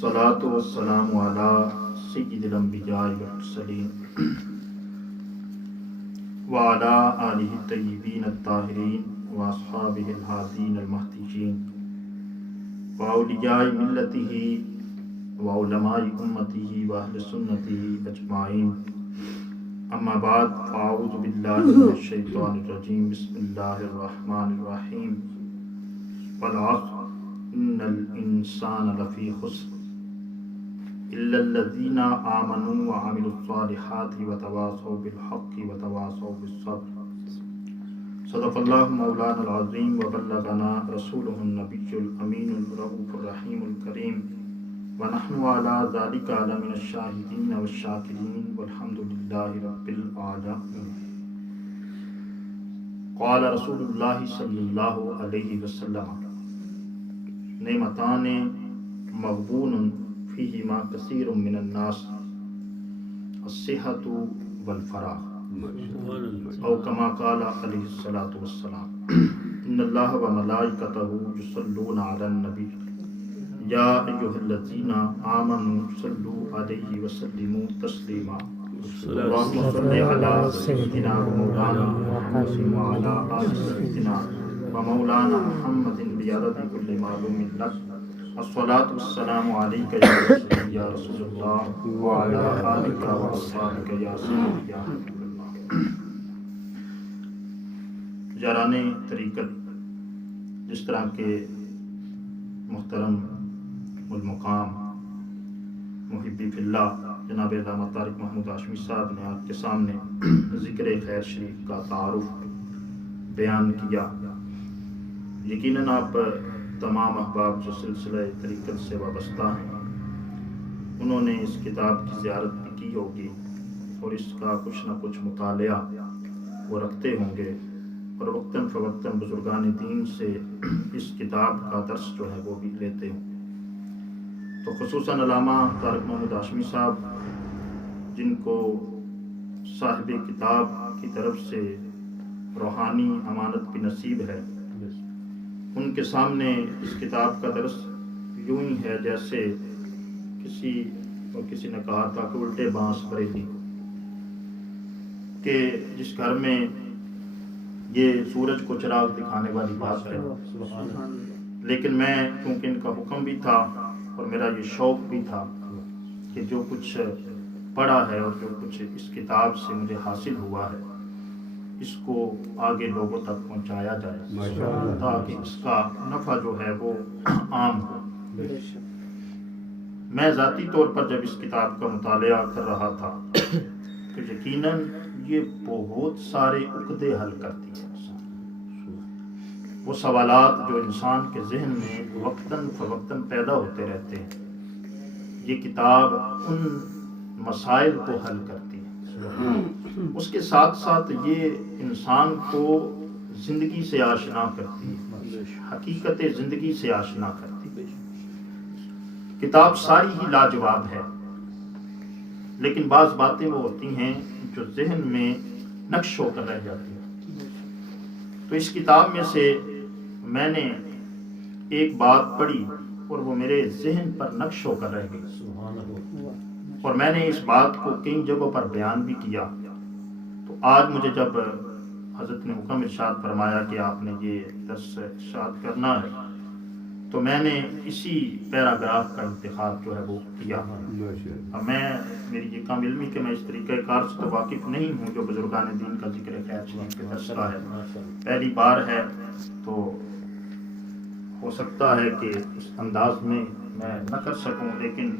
والصلاة والسلام على سید الانبیاء والمرسلین وعلى آلہ الطیبین الطاہرین واصحابہ الہادین المہدیین واولیاء ملتہ وعلماء امتہ واہل سنتہ اجمعین. اما بعد فاعوذ باللہ من الشیطان الرجیم. بسم اللہ الرحمن الرحیم. والعصر ان الانسان لفی خسر الا الذین آمنوا وعملوا الصالحات وتواصوا بالحق وتواصوا بالصبر. صدق اللہ مولانا العظیم وبلغنا رسولہ النبی الامین الرؤوف الرحیم الکریم ونحن علی ذلک من الشاہدین والشاکرین والحمد للہ رب العالمین. قال رسول اللہ صلی اللہ علیہ وسلم نعمتان مغبون فیہما کثیر من الناس الصحۃ والفراغ او کما قال علیہ الصلاۃ والسلام. ان اللہ وملائکتہ یصلون علی النبی یا ایھا الذین آمنوا صلوا علیہ وسلموا تسلیما. اللہم صل علی سیدنا ومولانا محمد وعلی آل سیدنا ومولانا محمد بعدد کل معلوم لک. الصلاۃ والسلام علیک یا رسول اللہ وعلی آلک واصحابک یا سیدی یا حبیب اللہ. یاران طریقت، جس طرح کے محترم المقام محبی فی اللہ جناب علامہ طارق محمود ہاشمی صاحب نے آپ کے سامنے ذکر خیر شریف کا تعارف بیان کیا، یقیناً آپ تمام احباب جو سلسلہ طریقت سے وابستہ ہیں انہوں نے اس کتاب کی زیارت بھی کی ہوگی اور اس کا کچھ نہ کچھ مطالعہ وہ رکھتے ہوں گے، اور وقتاً فوقتاً بزرگان دین سے اس کتاب کا درس جو ہے وہ بھی لیتے ہوں. تو خصوصاً علامہ طارق محمود ہاشمی صاحب جن کو صاحب کتاب کی طرف سے روحانی امانت بھی نصیب ہے، ان کے سامنے اس کتاب کا درس یوں ہی ہے جیسے کسی نے کہا تھا کہ الٹے بانس بریلی، کہ جس گھر میں یہ سورج کو چراغ دکھانے والی بات ہے. لیکن میں کیونکہ ان کا حکم بھی تھا اور میرا یہ شوق بھی تھا کہ جو کچھ پڑھا ہے اور جو کچھ اس کتاب سے مجھے حاصل ہوا ہے اس کو آگے لوگوں تک پہنچایا جائے تاکہ اس کا نفع جو ہے وہ عام ہو. میں ذاتی طور پر جب اس کتاب کا مطالعہ کر رہا تھا تو یقیناً یہ بہت سارے عقدے حل کرتی ہے. وہ سوالات جو انسان کے ذہن میں وقتاً فوقتاً پیدا ہوتے رہتے ہیں، یہ کتاب ان مسائل کو حل کرتی ہے. اس کے ساتھ ساتھ یہ انسان کو زندگی سے آشنا کرتی ہے، حقیقت زندگی سے آشنا کرتی ہے. کتاب ساری ہی لاجواب ہے، لیکن بعض باتیں وہ ہوتی ہیں جو ذہن میں نقش ہو کر رہ جاتی ہیں. تو اس کتاب میں سے میں نے ایک بات پڑھی اور وہ میرے ذہن پر نقش ہو کر رہ گئی، اور میں نے اس بات کو کئی جگہوں پر بیان بھی کیا. تو آج مجھے جب حضرت نے حکم ارشاد فرمایا کہ آپ نے یہ درس ارشاد کرنا ہے تو میں نے اسی پیراگراف کا انتخاب جو ہے وہ کیا. اب میری یہ کم علمی کہ میں اس طریقہ کار سے تو واقف نہیں ہوں جو بزرگان دین کا ذکر خیر شریف کے درس کا ہے، پہلی بار ہے، تو ہو سکتا ہے کہ اس انداز میں میں نہ کر سکوں، لیکن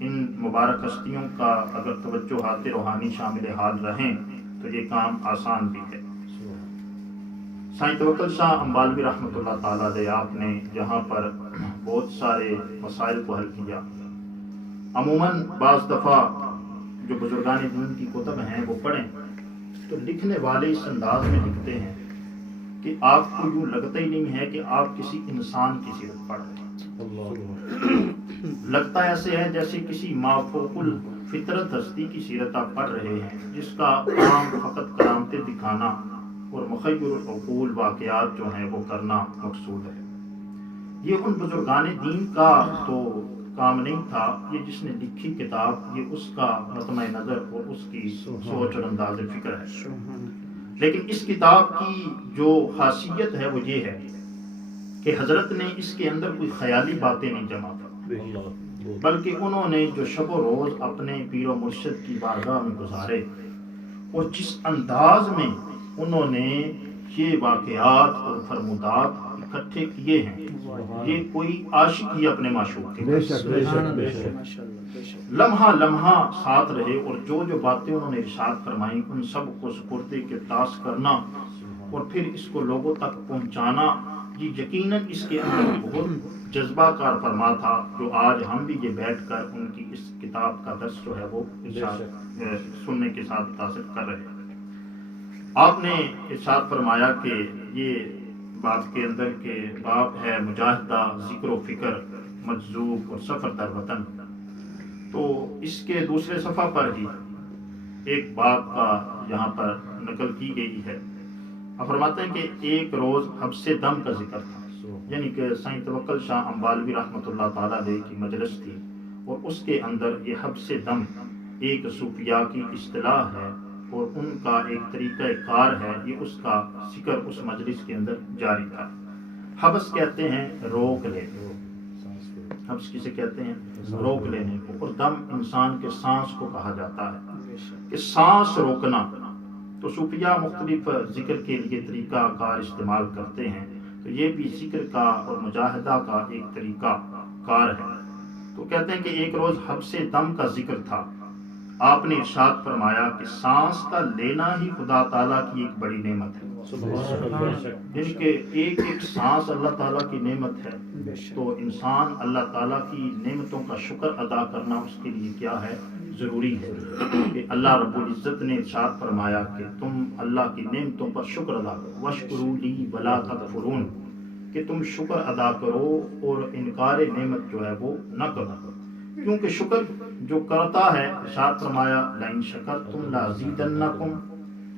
ان مبارک ہستیوں کا اگر توجہات روحانی شامل حال رہیں تو یہ کام آسان بھی ہے. سائیں توکل شاہ امبالوی رحمۃ اللہ تعالیٰ علیہ آپ نے یہاں پر بہت سارے مسائل کو حل کیا. عموماً بعض دفعہ جو بزرگان دین کی کتب ہیں وہ پڑھیں تو لکھنے والے اس انداز میں لکھتے ہیں کہ آپ کو یوں لگتا ہی نہیں ہے کہ آپ کسی انسان کی سیرت پڑھ رہے ہیں. لگتا ایسے ہے جیسے کسی مافوق الفطرت ہستی کی سیرت آپ پڑھ رہے ہیں جس کا کام فقط کرامتیں دکھانا اور مخیر العقول واقعات جو ہیں وہ کرنا مقصود ہے. یہ ان بزرگان دین کا تو کام نہیں تھا، یہ جس نے لکھی کتاب یہ اس کا مطمع نظر اور اس کی سوچ اور انداز فکر ہے. لیکن اس کتاب کی جو خاصیت ہے وہ یہ ہے کہ حضرت نے اس کے اندر کوئی خیالی باتیں نہیں جمع کر، بلکہ انہوں نے جو شب و روز اپنے پیر و مرشد کی بارگاہ میں گزارے اور جس انداز میں انہوں نے یہ واقعات اور فرمودات اکٹھے کیے ہیں، یہ کوئی عاشق ہی اپنے معشوق کے لمحہ لمحہ ساتھ رہے اور جو جو باتیں انہوں نے ارشاد فرمائی ان سب کو سپرد کرداس کرنا اور پھر اس کو لوگوں تک پہنچانا، یہ یقیناً اس کے اندر بہت جذبہ کار فرما تھا، جو آج ہم بھی یہ بیٹھ کر ان کی اس کتاب کا درس جو ہے وہ سننے کے ساتھ متاثر کر رہے ہیں. آپ نے ارشاد فرمایا کہ یہ بات کے اندر کے باب ہے مجاہدہ، ذکر و فکر، مجذوب اور سفر در وطن. تو اس کے دوسرے صفحہ پر ہی ایک بات کا یہاں پر نقل کی گئی ہے. آپ فرماتے ہیں کہ ایک روز حبس دم کا ذکر تھا، یعنی کہ سائیں توکل شاہ امبالوی رحمۃ اللہ تعالیٰ علیہ کی مجلس تھی اور اس کے اندر یہ حبس دم ایک صوفیاء کی اصطلاح ہے اور ان کا ایک طریقہ کار ہے، یہ اس کا ذکر اس مجلس کے اندر جاری تھا. حبس کہتے ہیں روک لینے، حبس کسے کہتے ہیں؟ روک لینے کو. اور دم انسان کے سانس کو کہا جاتا ہے کہ سانس روکنا. تو صوفیاء مختلف ذکر کے لیے طریقہ کار استعمال کرتے ہیں، تو یہ بھی ذکر کا اور مجاہدہ کا ایک طریقہ کار ہے. تو کہتے ہیں کہ ایک روز حبس دم کا ذکر تھا. آپ نے ارشاد فرمایا کہ سانس کا لینا ہی خدا تعالیٰ کی ایک بڑی نعمت ہے. یعنی کہ ایک ایک سانس اللہ تعالیٰ کی نعمت ہے. تو انسان اللہ تعالیٰ کی نعمتوں کا شکر ادا کرنا اس کے لیے کیا ہے؟ ضروری ہے. کہ اللہ رب العزت نے ارشاد فرمایا کہ تم اللہ کی نعمتوں پر شکر ادا کرو، واشکروا لی ولا تکفرون، کہ تم شکر ادا کرو اور انکار نعمت جو ہے وہ نہ کرو. کیونکہ شکر جو کرتا ہے، ارشاد فرمایا لئن شکرتم لازیدنکم،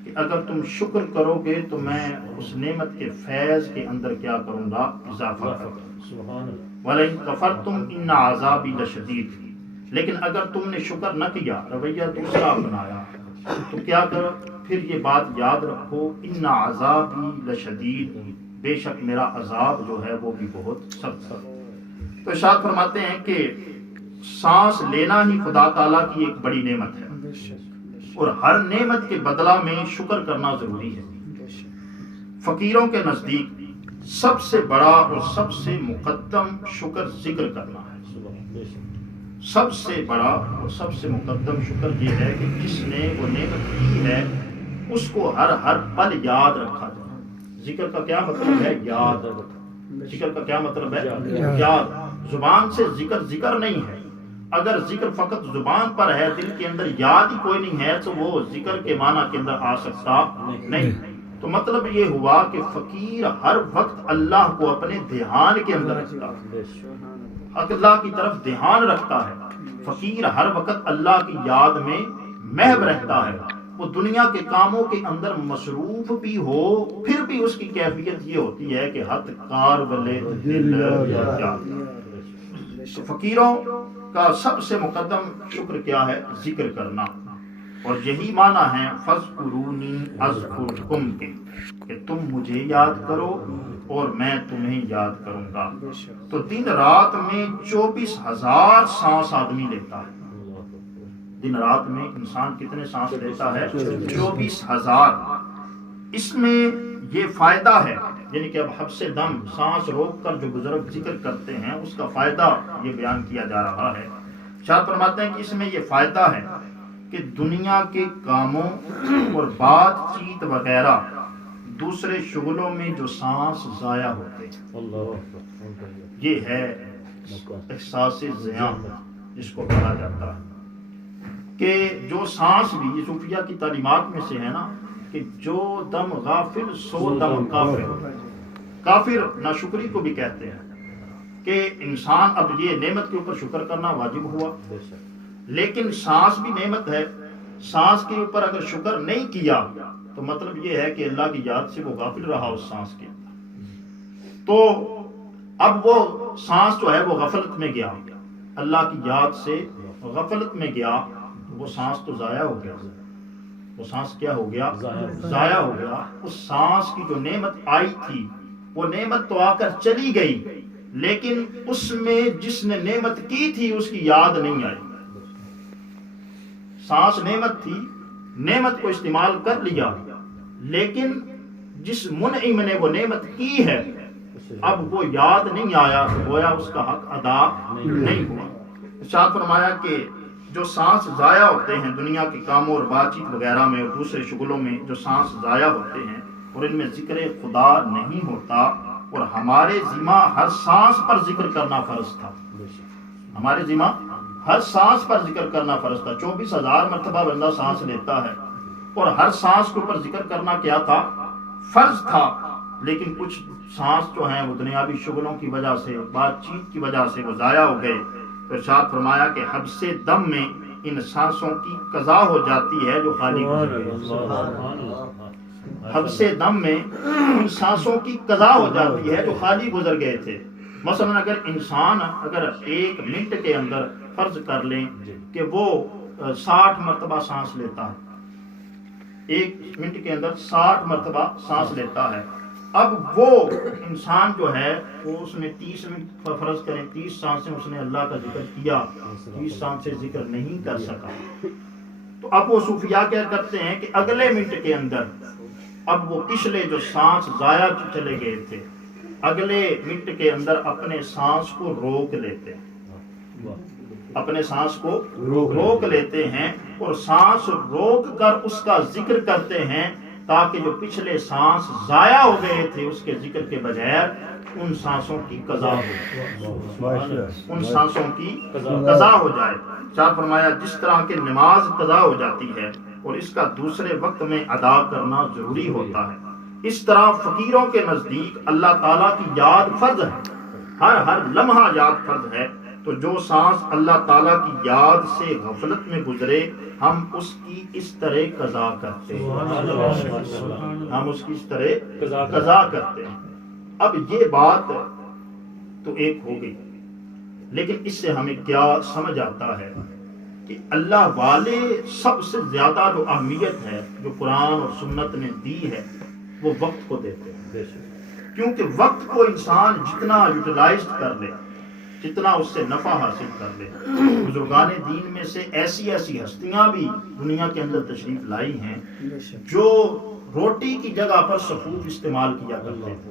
کہ اگر تم شکر کرو گے تو میں اس نعمت کے فیض کے اندر کیا کروں گا؟ اضافہ کروں گا. وَلَئِن كَفَرْتُمْ إِنَّ عَذَابِي لَشَدِيدٌ، لیکن اگر تم نے شکر نہ کیا، رویہ دوسرا اپنایا، تو کیا کرو؟ پھر یہ بات یاد رکھو، إِنَّ عَذَابِي لَشَدِيدٌ، بے شک میرا عذاب جو ہے وہ بھی بہت سخت ہے. تو ارشاد فرماتے ہیں کہ سانس لینا ہی خدا تعالیٰ کی ایک بڑی نعمت ہے اور ہر نعمت کے بدلہ میں شکر کرنا ضروری ہے. فقیروں کے نزدیک سب سے بڑا اور سب سے مقدم شکر ذکر کرنا ہے. سب سے بڑا اور سب سے مقدم شکر یہ ہے کہ جس نے وہ نعمت کی ہے اس کو ہر پل یاد رکھا جائے. ذکر کا کیا مطلب ہے؟ یاد. ذکر کا کیا مطلب ہے؟ یاد. زبان سے ذکر نہیں ہے. اگر ذکر فقط زبان پر ہے، دل کے اندر یاد ہی کوئی نہیں ہے، تو وہ ذکر کے معنی کے اندر آ سکتا نہیں. تو مطلب یہ ہوا کہ فقیر ہر وقت اللہ کو اپنے دھیان کے اندر رکھتا ہے، اللہ کی طرف دھیان رکھتا ہے. فقیر ہر وقت اللہ کی یاد میں محو رہتا ہے. وہ دنیا کے کاموں کے اندر مصروف بھی ہو، پھر بھی اس کی کیفیت یہ ہوتی ہے کہ حد کار ولے دل یاد. تو فقیروں کا سب سے مقدم شکر کیا ہے؟ ذکر کرنا. اور یہی معنی ہے فاذکرونی اذکرکم کے، کہ تم مجھے یاد کرو اور میں تمہیں یاد کروں گا. تو دن رات میں 24,000 سانس آدمی لیتا ہے. دن رات میں انسان کتنے سانس لیتا ہے؟ 24,000. اس میں یہ فائدہ ہے، یعنی کہ اب حبس دم، سانس روک کر جو بزرگ ذکر کرتے ہیں اس کا فائدہ یہ بیان کیا جا رہا ہے. شاہ فرماتے ہیں کہ اس میں یہ فائدہ ہے کہ دنیا کے کاموں اور بات چیت وغیرہ دوسرے شغلوں میں جو سانس ضائع ہوتے ہیں، یہ ہے احساس زیاں جس کو کہا جاتا ہے. کہ جو سانس بھی، یہ صوفیہ کی تعلیمات میں سے ہے نا، کہ جو دم غافل سو دم کافر. کافر ناشکری کو بھی کہتے ہیں کہ انسان اب یہ نعمت کے اوپر شکر کرنا واجب ہوا، لیکن سانس بھی نعمت ہے. سانس کے اوپر اگر شکر نہیں کیا تو مطلب یہ ہے کہ اللہ کی یاد سے وہ غافل رہا اس سانس کے اندر. تو اب وہ سانس جو ہے وہ غفلت میں گیا اللہ کی یاد سے غفلت میں گیا تو وہ سانس تو ضائع ہو گیا. وہ سانس کیا ہو گیا؟ ضائع ہو گیا. اس سانس کی جو نعمت آئی تھی وہ نعمت تو آ کر چلی گئی، لیکن اس میں جس نے نعمت کی تھی اس کی یاد نہیں آئی. سانس نعمت تھی، نعمت کو استعمال کر لیا، لیکن جس منعم نے وہ نعمت کی ہے اب وہ یاد نہیں آیا، گویا اس کا حق ادا نہیں ہوا. ارشاد فرمایا کہ جو سانس ضائع ہوتے ہیں دنیا کے کاموں اور بات چیت وغیرہ میں اور دوسرے شغلوں میں، جو سانس ضائع ہوتے ہیں اور ان میں ذکر خدا نہیں ہوتا، اور ہمارے ذمہ ہر سانس پر ذکر کرنا فرض تھا. ہمارے ذمہ ہر سانس پر ذکر کرنا فرض تھا. 24,000 مرتبہ بندہ سانس لیتا ہے اور ہر سانس کے اوپر ذکر کرنا کیا تھا؟ فرض تھا. لیکن کچھ سانس جو ہیں وہ دنیاوی شغلوں کی وجہ سے، بات چیت کی وجہ سے وہ ضائع ہو گئے. تو ارشاد فرمایا کہ حبس دم میں ان سانسوں کی قضا ہو جاتی ہے جو خالی گزر گئے. حبس دم میں ان سانسوں کی قضا ہو جاتی ہے جو خالی گزر گئے تھے. مثلا اگر انسان اگر 1 منٹ کے اندر فرض کر لیں کہ وہ 60 مرتبہ سانس لیتا ہے، 1 منٹ کے اندر 60 مرتبہ سانس لیتا ہے، اب وہ انسان جو ہے وہ اس نے 30 منٹ فرض کریں 30 سانسیں اس نے اللہ کا ذکر کیا، 30 سانسیں ذکر نہیں کر سکا. تو اب وہ صوفیاء کیا کرتے ہیں کہ اگلے منٹ کے اندر اب وہ پچھلے جو سانس ضائع چلے گئے تھے اگلے منٹ کے اندر اپنے سانس کو روک لیتے ہیں، اپنے سانس کو روک لیتے ہیں اور سانس روک کر اس کا ذکر کرتے ہیں تاکہ جو پچھلے سانس ضائع ہو گئے تھے اس کے ذکر کے بغیر ان سانسوں کی قضا ہو، ان سانسوں کی قضا ہو جائے. ارشاد فرمایا جس طرح کہ نماز قضا ہو جاتی ہے اور اس کا دوسرے وقت میں ادا کرنا ضروری ہوتا ہے، اس طرح فقیروں کے نزدیک اللہ تعالیٰ کی یاد فرض ہے، ہر لمحہ یاد فرض ہے. تو جو سانس اللہ تعالیٰ کی یاد سے غفلت میں گزرے ہم اس کی اس طرح قضا کرتے ہیں، ہم اس کی اس طرح قضا کرتے ہیں. اب یہ بات تو ایک ہو گئی، لیکن اس سے ہمیں کیا سمجھ آتا ہے کہ اللہ والے سب سے زیادہ جو اہمیت ہے جو قرآن اور سنت نے دی ہے وہ وقت کو دیتے ہیں. کیونکہ وقت کو انسان جتنا یوٹیلائز کر لے، جتنا اس سے نفع حاصل کر لے. بزرگان دین میں سے ایسی ہستیاں بھی دنیا کے اندر تشریف لائی ہیں جو روٹی کی جگہ پر سفوف استعمال کیا کرتے تھے.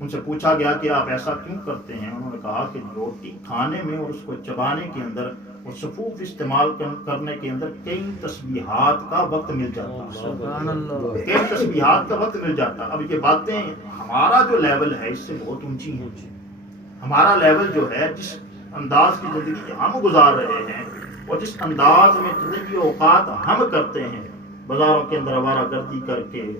ان سے پوچھا گیا کہ آپ ایسا کیوں کرتے ہیں؟ انہوں نے کہا کہ روٹی کھانے میں اور اس کو چبانے کے اندر اور سفوف استعمال کرنے کے اندر کئی تسبیحات کا وقت مل جاتا، کئی تسبیحات کا وقت مل جاتا. اب یہ باتیں ہمارا جو لیول ہے اس سے بہت اونچی ہیں. ہمارا لیول جو ہے جس انداز کی زندگی ہم گزار رہے ہیں اور جس انداز میں زندگی اوقات ہم کرتے ہیں، بازاروں کے اندر آوارہ گردی کر کے،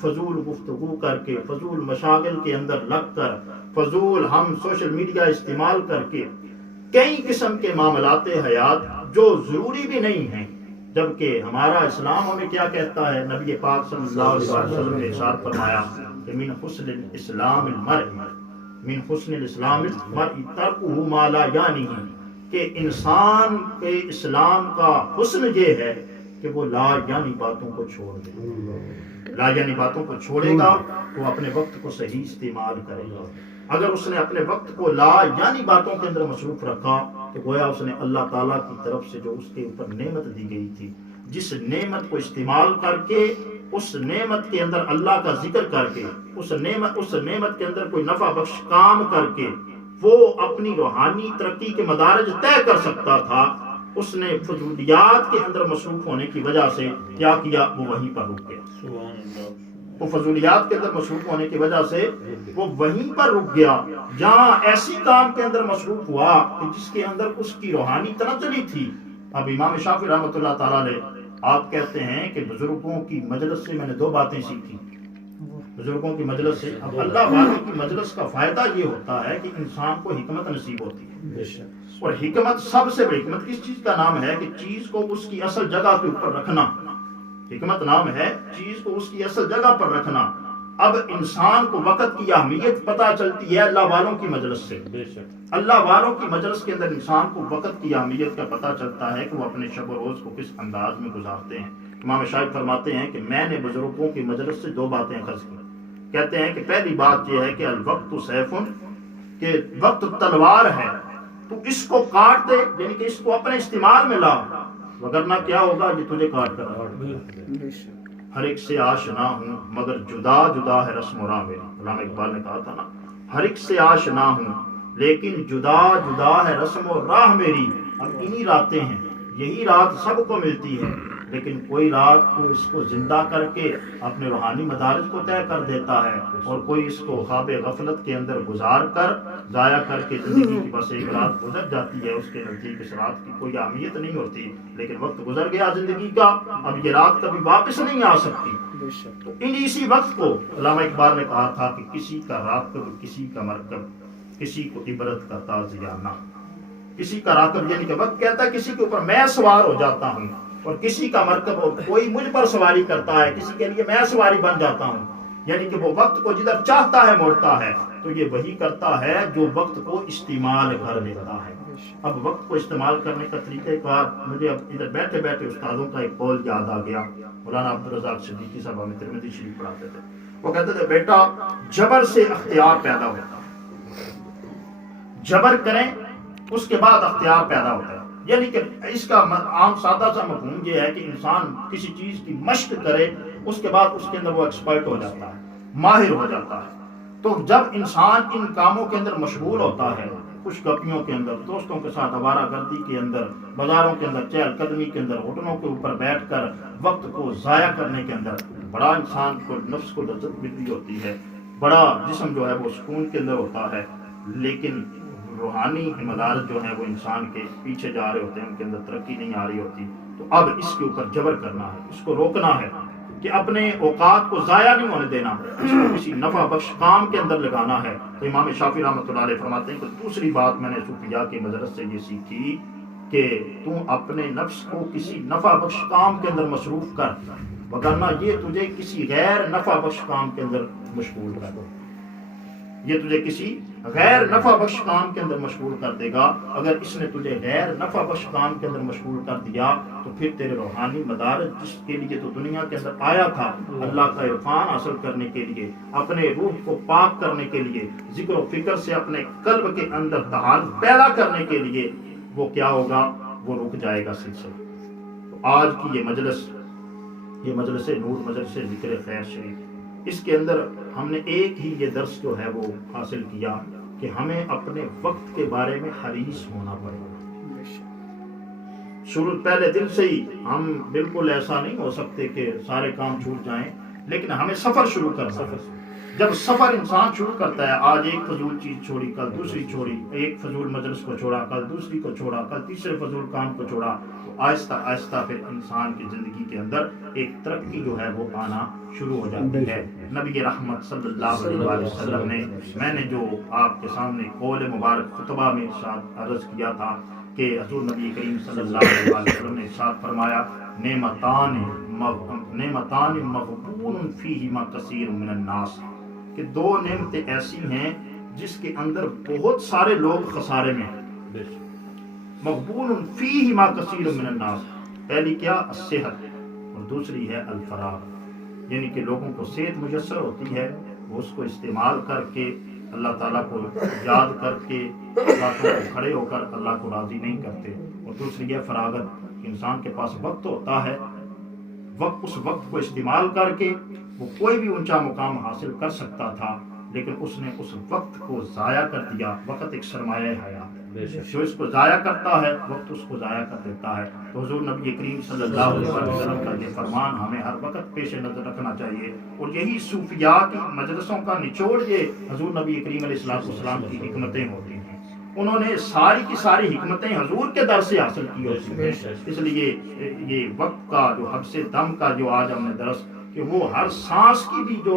فضول گفتگو کر کے، فضول مشاغل کے اندر لگ کر، فضول ہم سوشل میڈیا استعمال کر کے کئی قسم کے معاملات حیات جو ضروری بھی نہیں ہیں، جبکہ ہمارا اسلام ہمیں کیا کہتا ہے؟ نبی پاک صلی اللہ علیہ وسلم نے ارشاد فرمایا کہ من حسن الاسلام المرء، من حسن الاسلام المرء ترکہ ما لا یعنیہ، کہ انسان کے اسلام کا حسن یہ ہے کہ وہ لا یعنی باتوں کو چھوڑ دے. لا یعنی باتوں کو چھوڑے گا تو اپنے وقت کو صحیح استعمال کرے گا. اگر اس نے اپنے وقت کو لا یعنی باتوں کے اندر مصروف رکھا تو گویا اس نے اللہ تعالیٰ کی طرف سے جو اس کے اوپر نعمت دی گئی تھی، جس نعمت کو استعمال کر کے اس نعمت کے اندر اللہ کا ذکر کر کے اس نعمت کے اندر کوئی نفع بخش کام کر کے وہ اپنی روحانی ترقی کے مدارج طے کر سکتا تھا، اس نے فضولیات کے اندر مصروف ہونے کی وجہ سے کیا کیا؟ وہ وہیں پر رک گیا. وہ فضولیات کے اندر مصروف ہونے کی وجہ سے وہ وہیں پر رک گیا، جہاں ایسی کام کے اندر مصروف ہوا کہ جس کے اندر اس کی روحانی تنزلی تھی. اب امام شافعی رحمۃ اللہ تعالیٰ علیہ آپ کہتے ہیں کہ بزرگوں کی مجلس سے میں نے 2 باتیں سیکھی. بزرگوں کی مجلس سے، اب اللہ والے کی مجلس کا فائدہ یہ ہوتا ہے کہ انسان کو حکمت نصیب ہوتی ہے، اور حکمت سب سے بڑی حکمت کس چیز کا نام ہے؟ کہ چیز کو اس کی اصل جگہ کے اوپر رکھنا. حکمت نام ہے چیز کو اس کی اصل جگہ پر رکھنا. اب انسان کو وقت کی اہمیت پتہ چلتی ہے اللہ والوں کی مجلس سے. اللہ والوں کی مجلس کے اندر انسان کو وقت کی اہمیت کا پتہ چلتا ہے کہ وہ اپنے شب و روز کو کس انداز میں گزارتے ہیں. امام شاہد فرماتے ہیں کہ میں نے بزرگوں کی مجلس سے 2 باتیں اخذ کی. کہتے ہیں کہ پہلی بات یہ ہے کہ الوقت سیف، کہ وقت تلوار ہے، تو اس کو کاٹ دے، یعنی کہ اس کو اپنے استعمال میں لا، وگرنہ کیا ہوگا، یہ تجھے کاٹ کر. ہر ایک سے آشنا ہوں مگر جدا جدا ہے رسم و راہ میری. علامہ اقبال نے کہا تھا نا، ہر ایک سے آشنا ہوں لیکن جدا جدا ہے رسم و راہ میری. اب انہی راتیں ہیں، یہی رات سب کو ملتی ہے، لیکن کوئی رات کو اس کو زندہ کر کے اپنے روحانی مدارج کو طے کر دیتا ہے، اور کوئی اس کو خواب غفلت کے اندر گزار کر ضائع کر کے زندگی کی بس ایک رات گزر جاتی ہے. اس کے نزدیک اس رات کی کوئی اہمیت نہیں ہوتی، لیکن وقت گزر گیا زندگی کا، اب یہ رات کبھی واپس نہیں آ سکتی. تو اسی وقت کو علامہ اقبال نے کہا تھا کہ کسی کا راکب کسی کا مرکب کسی کو عبرت کا تازیہ نہ. کسی کا راکب یعنی کہ وقت کہتا ہے کسی کے اوپر میں سوار ہو جاتا ہوں، اور کسی کا مرکب، اور کوئی مجھ پر سواری کرتا ہے، کسی کے لیے میں سواری بن جاتا ہوں. یعنی کہ وہ وقت کو جدھر چاہتا ہے موڑتا ہے. تو یہ وہی کرتا ہے جو وقت کو استعمال کر لیتا ہے. اب وقت کو استعمال کرنے کا طریقہ کار، مجھے اب ادھر بیٹھے بیٹھے استادوں کا ایک قول یاد آ گیا. مولانا عبدالرزاق صدیقی صاحب ہمیں ترمذی شریف پڑھاتے تھے. وہ کہتے تھے بیٹا جبر سے اختیار پیدا ہوتا ہے، جبر کریں اس کے بعد اختیار پیدا ہوتا ہے. یعنی کہ اس کا عام سادہ سا مفہوم یہ ہے کہ انسان کسی چیز کی مشق کرے، اس کے بعد اس کے اندر وہ ایکسپرٹ ہو جاتا ہے، ماہر ہو جاتا ہے. تو جب انسان ان کاموں کے اندر مشغول ہوتا ہے، خوش گپیوں کے اندر، دوستوں کے ساتھ آوارہ گردی کے اندر، بازاروں کے اندر چہل قدمی کے اندر، ہوٹلوں کے اوپر بیٹھ کر وقت کو ضائع کرنے کے اندر، بڑا انسان کو نفس کو لذت ملتی ہوتی ہے، بڑا جسم جو ہے وہ سکون کے اندر ہوتا ہے، لیکن روحانی مدارج جو ہیں وہ انسان کے پیچھے جا رہے ہوتے ہیں، ان کے اندر ترقی نہیں آ رہی ہوتی. تو اب اس کے اوپر جبر کرنا ہے، اس کو روکنا ہے کہ اپنے اوقات کو ضائع نہیں ہونے دینا، اس کو کسی نفع بخش کام کے اندر لگانا ہے. تو امام شافعی رحمۃ اللہ علیہ فرماتے ہیں کہ دوسری بات میں نے صوفیاء کی مجلس سے یہ سیکھی کہ تو اپنے نفس کو کسی نفع بخش کام کے اندر مصروف کر، وگرنہ یہ تجھے کسی غیر نفع بخش کام کے اندر مشغول کر دے. یہ تجھے کسی غیر نفع بخش کام کے اندر مشغول کر دے گا. اگر اس نے تجھے غیر نفع بخش کام کے اندر مشغول کر دیا تو پھر تیرے روحانی مدارج جس کے لیے تو دنیا کے اندر آیا تھا، اللہ کا عرفان حاصل کرنے کے لیے، اپنے روح کو پاک کرنے کے لیے، ذکر و فکر سے اپنے قلب کے اندر تحال پیدا کرنے کے لیے، وہ کیا ہوگا، وہ رک جائے گا سلسلہ. تو آج کی یہ مجلس نور، مجلس ذکر خیر شریف، اس کے اندر ہم نے ایک ہی یہ درس جو ہے وہ حاصل کیا کہ ہمیں اپنے وقت کے بارے میں حریص ہونا پڑے گا. شروع پہلے دن سے ہی ہم بالکل ایسا نہیں ہو سکتے کہ سارے کام چھوٹ جائیں، لیکن ہمیں سفر شروع کرنا ہے. جب سفر انسان شروع کرتا ہے، آج ایک فضول چیز چھوڑی، کل دوسری چھوڑی، ایک فضول مجلس کو چھوڑا، کل دوسری کو چھوڑا، کل تیسرے فضول کام کو چھوڑا، تو آہستہ آہستہ پھر انسان کی زندگی کے اندر ایک ترقی جو ہے وہ آنا شروع ہو جاتی ہے. نبی رحمت صلی اللہ علیہ وسلم نے، میں نے جو آپ کے سامنے قول مبارک خطبہ میں ارشاد عرض کیا تھا کہ حضور نبی کریم صلی اللہ علیہ وسلم نے ارشاد فرمایا، نعمتان مغبون فیہما کثیر من الناس، کہ 2 نعمتیں ایسی ہیں جس کے اندر بہت سارے لوگ خسارے میں ہیں. مغبون فیہما کثیر من الناس، پہلی کیا، الصحت، اور دوسری ہے الفراغ. یعنی کہ لوگوں کو صحت میسر ہوتی ہے، وہ اس کو استعمال کر کے اللہ تعالیٰ کو یاد کر کے باتوں کو کھڑے ہو کر اللہ کو راضی نہیں کرتے. اور دوسری ہے فراغت، انسان کے پاس وقت ہوتا ہے، اس وقت کو استعمال کر کے وہ کوئی بھی اونچا مقام حاصل کر سکتا تھا، لیکن اس نے اس وقت کو ضائع کر دیا. وقت ایک سرمایہ حیات ہے، جو اس کو ضائع کرتا ہے وقت اس کو ضائع کر دیتا ہے. تو حضور نبی کریم صلی اللہ علیہ وسلم کا یہ فرمان ہمیں ہر وقت پیش نظر رکھنا چاہیے. اور یہی صوفیاء کی مجلسوں کا نچوڑ یہ حضور نبی کریم علیہ السلام کی حکمتیں ہوتی ہیں. انہوں نے ساری کی ساری حکمتیں حضور کے در سے حاصل کی ہوتی ہیں. اس لیے یہ وقت کا جو حبس دم کا جو آج ہم نے درس، کہ وہ ہر سانس کی بھی جو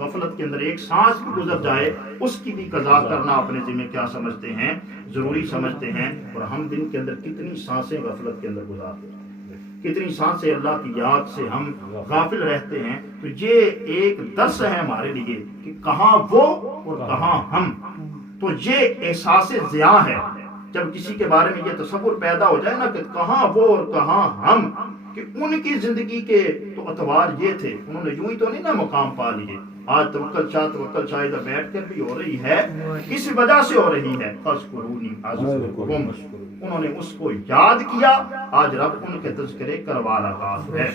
غفلت کے اندر ایک سانس بھی گزر جائے اس کی بھی قضا کرنا اپنے ذمہ کیا سمجھتے ہیں، ضروری سمجھتے ہیں. اور ہم دن کے اندر کتنی سانسیں غفلت کے اندر گزارتے ہیں. کتنی سانسیں اللہ کی یاد سے ہم غافل رہتے ہیں. تو یہ ایک درس ہے ہمارے لیے کہ کہاں وہ اور کہاں ہم. تو یہ احساس ضیاء ہے جب کسی کے بارے میں یہ تصور پیدا ہو جائے نا کہ کہاں وہ اور کہاں ہم، کہ ان کی زندگی کے تو اتوار یہ تھے، انہوں نے یوں ہی تو نہیں نا مقام پا لیے. آج توکل شاہ ادھر بیٹھ کر بھی ہو رہی ہے، کس وجہ سے ہو رہی ہے؟ فاذکرونی اذکرکم. انہوں نے اس کو یاد کیا، آج رب ان کے تذکرے کروا رہا ہے.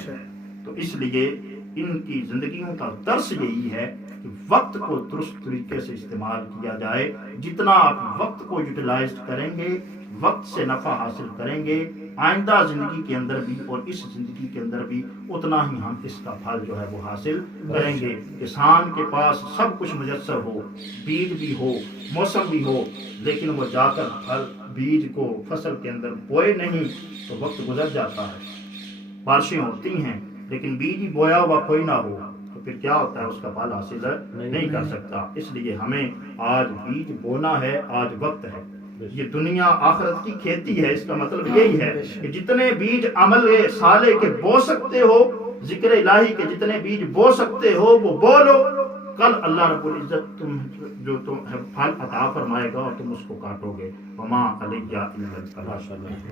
تو اس لیے ان کی زندگیوں کا درس یہی ہے کہ وقت کو درست طریقے سے استعمال کیا جائے. جتنا آپ وقت کو یوٹیلائز کریں گے، وقت سے نفع حاصل کریں گے، آئندہ زندگی کے اندر بھی اور اس زندگی کے اندر بھی اتنا ہی ہم اس کا پھل جو ہے وہ حاصل کریں گے. کسان کے پاس سب کچھ میسر ہو، بیج بھی ہو، موسم بھی ہو، لیکن وہ جا کر پھل بیج کو فصل کے اندر بوئے نہیں تو وقت گزر جاتا ہے. بارشیں ہوتی ہیں لیکن بیج ہی بویا ہوا کوئی نہ ہو تو پھر کیا ہوتا ہے؟ اس کا پھل حاصل نہیں کر سکتا. اس لیے ہمیں آج بیج بونا ہے، آج وقت ہے. یہ دنیا آخرت کی کھیتی ہے. اس کا مطلب یہی ہے کہ جتنے بیج عمل صالح کے بو سکتے ہو، ذکر الہی کے جتنے بیج بو سکتے ہو وہ بو لو. کل اللہ رب العزت تم پھل عطا فرمائے گا اور تم اس کو کاٹو گے. وما علیہ الا البلاغ.